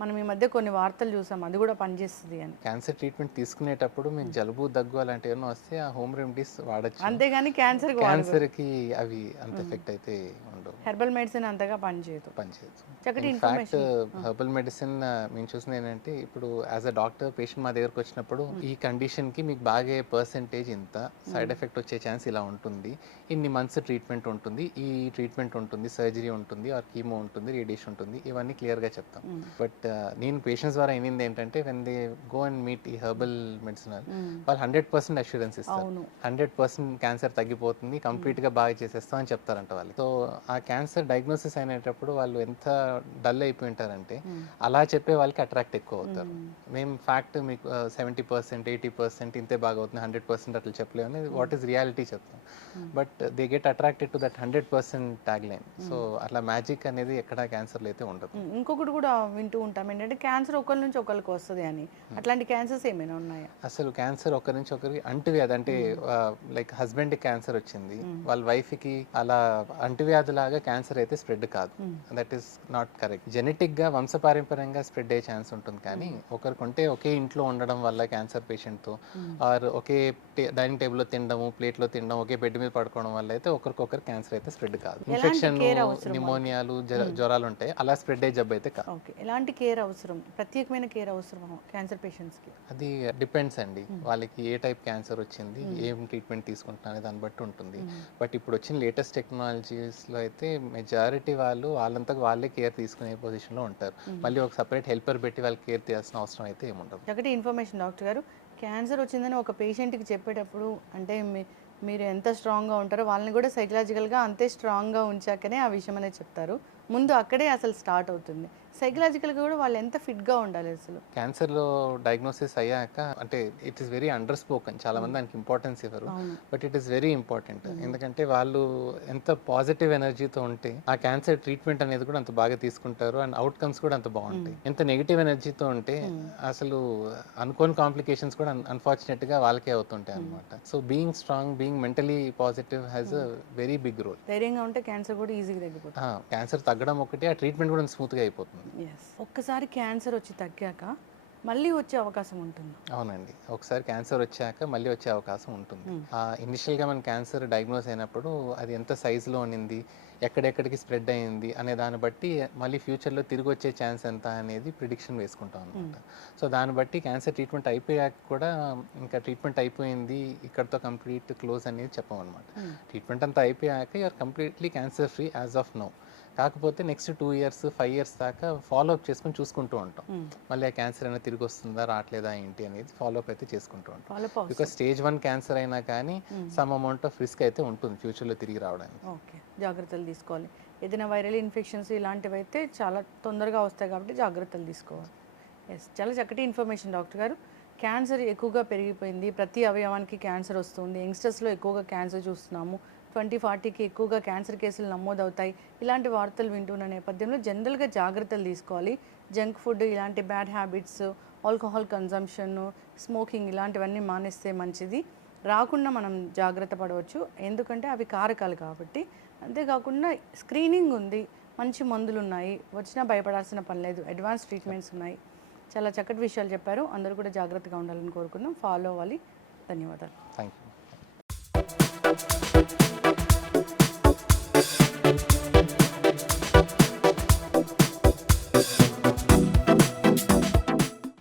మనం ఈ మధ్య కొన్ని వార్తలు చూసాం అది కూడా పనిచేస్తుంది అని. క్యాన్సర్ ట్రీట్మెంట్ తీసుకునేటప్పుడు మీకు జలుబు, దగ్గు అలాంటి ఏమైనా వస్తే ఆ హోమ్ రెమెడీస్ వాడచ్చు, అంతేగాని క్యాన్సర్కి అవి అంత ఎఫెక్ట్ అయితే ఉండవు. హెర్బల్ మెడిసిన్ అంతగా పనిచేయదు. ఇన్ఫాక్ట్ హెర్బల్ మెడిసిన్ మేము చూసింది ఏంటంటే, ఇప్పుడు యాజ్ అ డాక్టర్ పేషెంట్ మా దగ్గరకు వచ్చినప్పుడు ఈ కండిషన్ కి మీకు బాగా పర్సెంటేజ్ ఇంత, సైడ్ ఎఫెక్ట్ వచ్చే ఛాన్స్ ఇలా ఉంటుంది, ఇన్ని మంత్స్ ట్రీట్మెంట్ ఉంటుంది, ఈ ట్రీట్మెంట్ ఉంటుంది, సర్జరీ ఉంటుంది, ఆర్ కీమో ఉంటుంది, రేడియేషన్ ఉంటుంది, ఇవన్నీ క్లియర్ గా చెప్తాం. బట్ నేను పేషెంట్స్ ద్వారా అయినది ఏంటంటే, when they go and meet ఈ హెర్బల్ మెడిసిన్ వాళ్ళు 100% అష్యూరెన్స్ ఇస్తారు, 100% క్యాన్సర్ తగ్గిపోతుంది, కంప్లీట్ గా బాగా చేసేస్తాం అని చెప్తారంట వాళ్ళు. సో ఆ క్యాన్సర్ డయాగ్నోసిస్ అయినప్పుడు వాళ్ళు ఎంత డల్ అయిపోయి ఉంటారంటే అలా చెప్పే వాళ్ళకి అట్రాక్ట్ ఎక్కువ అవుతారు. మేము ఫ్యాక్ట్ మీకు 70%, 80% ఇంతే బాగా అవుతుంది, 100% అట్లా చెప్పలేమని వాట్ ఈస్ రియాలిటీ చెప్తాం. But they get attracted to that 100% tag line. So అట్లా మ్యాజిక్ అనేది ఎక్కడ క్యాన్సర్లో అయితే ఉండదు. ఇంకొకటి కూడా వింటూ ఉంటాం ఏంటంటే, క్యాన్సర్ ఒకరి నుంచి ఒకరికి వస్తుంది అని, అట్లాంటి క్యాన్సర్స్ ఏమైనా ఉన్నాయా? అసలు క్యాన్సర్ ఒకరి నుంచి ఒకరికి అంటువ్యాధి అంటే లైక్ హస్బెండ్ క్యాన్సర్ వచ్చింది, వాళ్ళ వైఫ్ కి అలా అంటువ్యాధి లాగా క్యాన్సర్ అయితే స్ప్రెడ్ కాదు. That is not correct. Genetic గా వంశపారంపర్యంగా స్ప్రెడ్ అయ్యే ఛాన్స్ ఉంటుంది, కానీ ఒకరికి ఉంటే ఒకే ఇంట్లో ఉండడం వల్ల క్యాన్సర్ పేషెంట్ తో, ఆర్ ఒకే డైనింగ్ టేబుల్ లో తినడము, ప్లేట్ లో తినడం, ఒకే బెడ్ మీద పడుకోవడం వల్ల అయితే ఒకరికొకరు క్యాన్సర్ అయితే స్ప్రెడ్ కాదు. ఇన్ఫెక్షన్, న్యూమోనియాలు, జ్వరాలు ఉంటాయి, అలా స్ప్రెడ్ అయ్యే జబ్బు అయితే కాదు. ఎలాంటి కేర్ అవసరం, ప్రత్యేకమైన కేర్ అవసరం క్యాన్సర్ పేషెంట్స్ కి? అది డిపెండ్స్ అండి, వాళ్ళకి ఏ టైప్ క్యాన్సర్ వచ్చింది, ఏం ట్రీట్మెంట్ తీసుకుంటున్నారు దాన్ని బట్టి ఉంటుంది. బట్ ఇప్పుడు వచ్చిన లేటెస్ట్ టెక్నాలజీస్లో అయితే మెజారిటీ వాళ్ళంతా వాళ్ళే కేర్ తీసుకునే పొజిషన్లో ఉంటారు. మళ్ళీ ఒక సపరేట్ హెల్పర్ పెట్టి వాళ్ళకి కేర్ తీయాల్సిన అవసరం అయితే ఏముండదు. ఒకటి ఇన్ఫర్మేషన్ డాక్టర్ గారు, క్యాన్సర్ వచ్చిందని ఒక పేషెంట్కి చెప్పేటప్పుడు అంటే మీరు ఎంత స్ట్రాంగ్గా ఉంటారో వాళ్ళని కూడా సైకలాజికల్గా అంతే స్ట్రాంగ్గా ఉంచాకనే ఆ విషయం అనేది చెప్తారు. ముందు అక్కడే అసలు స్టార్ట్ అవుతుంది. సైకలాజికల్గా కూడా వాళ్ళు ఎంత ఫిట్గా ఉండాలి అసలు? క్యాన్సర్లో డయాగ్నోసిస్ అయ్యాక అంటే it is very under spoken, చాలా మంది దానికి ఇంపార్టెన్స్ ఇవ్వరు, but it is very important. ఎందుకంటే వాళ్ళు ఎంత పాజిటివ్ ఎనర్జీతో ఉంటే ఆ క్యాన్సర్ ట్రీట్మెంట్ అనేది కూడా అంత బాగా తీసుకుంటారు, అండ్ అవుట్కమ్స్ కూడా అంత బాగుంటాయి. ఎంత నెగిటివ్ ఎనర్జీతో ఉంటే అసలు అనుకోని కాంప్లికేషన్స్ కూడా అన్ఫార్చునేట్గా వాళ్ళకే అవుతుంటాయి అనమాట. So being strong, being mentally positive has a very big role. ధైర్యంగా ఉంటే క్యాన్సర్ కూడా ఈజీగా తగ్గిపోతుంది. క్యాన్సర్ తగ్గడం ఒకటి, ఆ ట్రీట్మెంట్ కూడా స్మూత్గా అయిపోతుంది. ఒక్కసారి క్యాన్సర్ వచ్చి తగ్గాక మళ్ళీ వచ్చే అవకాశం ఉంటుంది? అవునండి, ఒకసారి క్యాన్సర్ వచ్చాక మళ్ళీ వచ్చే అవకాశం ఉంటుంది. ఇనిషియల్గా మన క్యాన్సర్ డయాగ్నోస్ అయినప్పుడు అది ఎంత సైజులో ఉన్నింది, ఎక్కడెక్కడికి స్ప్రెడ్ అయ్యింది అనే దాన్ని బట్టి మళ్ళీ ఫ్యూచర్లో తిరిగి వచ్చే ఛాన్స్ ఎంత అనేది ప్రిడిక్షన్ వేసుకుంటాం అనమాట. సో దాన్ని బట్టి క్యాన్సర్ ట్రీట్మెంట్ అయిపోయాక కూడా ఇంకా ట్రీట్మెంట్ అయిపోయింది ఇక్కడతో కంప్లీట్ క్లోజ్ అనేది చెప్పమన్నమాట. ట్రీట్మెంట్ అంతా అయిపోయాక you are completely cancer free as of now. కాకపోతే నెక్స్ట్ 2 years 5 years దాకా ఫాలో అప్ చేసుకొని చూసుకుంటూ ఉంటాం. మళ్ళీ ఆ క్యాన్సర్ అయినా తిరిగి వస్తుందా రావట్లేదా ఏంటి అనేది ఫాలో అప్ అయితే చేసుకుంటూ ఉంటాం. ఫాలో బికాస్ స్టేజ్ 1 క్యాన్సర్ అయినా కానీ సమ్ అమౌంట్ ఆఫ్ రిస్క్ అయితే ఉంటుంది ఫ్యూచర్లో తిరిగి రావడానికి. ఓకే, జాగ్రత్తలు తీసుకోవాలి. ఏదైనా వైరల్ ఇన్ఫెక్షన్స్ ఇలాంటివి అయితే చాలా తొందరగా వస్తాయి కాబట్టి జాగ్రత్తలు తీసుకోవాలి. ఎస్, చాలా చక్కటి ఇన్ఫర్మేషన్ డాక్టర్ గారు. క్యాన్సర్ ఎక్కువగా పెరిగిపోయింది, ప్రతి అవయవానికి క్యాన్సర్ వస్తుంది, యంగ్స్టర్స్లో ఎక్కువగా క్యాన్సర్ చూస్తున్నాము, 20-40కి ఎక్కువగా క్యాన్సర్ కేసులు నమోదవుతాయి. ఇలాంటి వార్తలు వింటున్న నేపథ్యంలో జనరల్గా జాగ్రత్తలు తీసుకోవాలి. జంక్ ఫుడ్, ఇలాంటి bad habits, alcohol consumption, smoking ఇలాంటివన్నీ మానేస్తే మంచిది. రాకుండా మనం జాగ్రత్త పడవచ్చు, ఎందుకంటే అవి కారకాలు కాబట్టి. అంతేకాకుండా స్క్రీనింగ్ ఉంది, మంచి మందులు ఉన్నాయి, వచ్చినా భయపడాల్సిన పని లేదు, అడ్వాన్స్ ట్రీట్మెంట్స్ ఉన్నాయి. చాలా చక్కటి విషయాలు చెప్పారు. అందరూ కూడా జాగ్రత్తగా ఉండాలని కోరుకుందాం, ఫాలో అవ్వాలి. ధన్యవాదాలు. Thank you.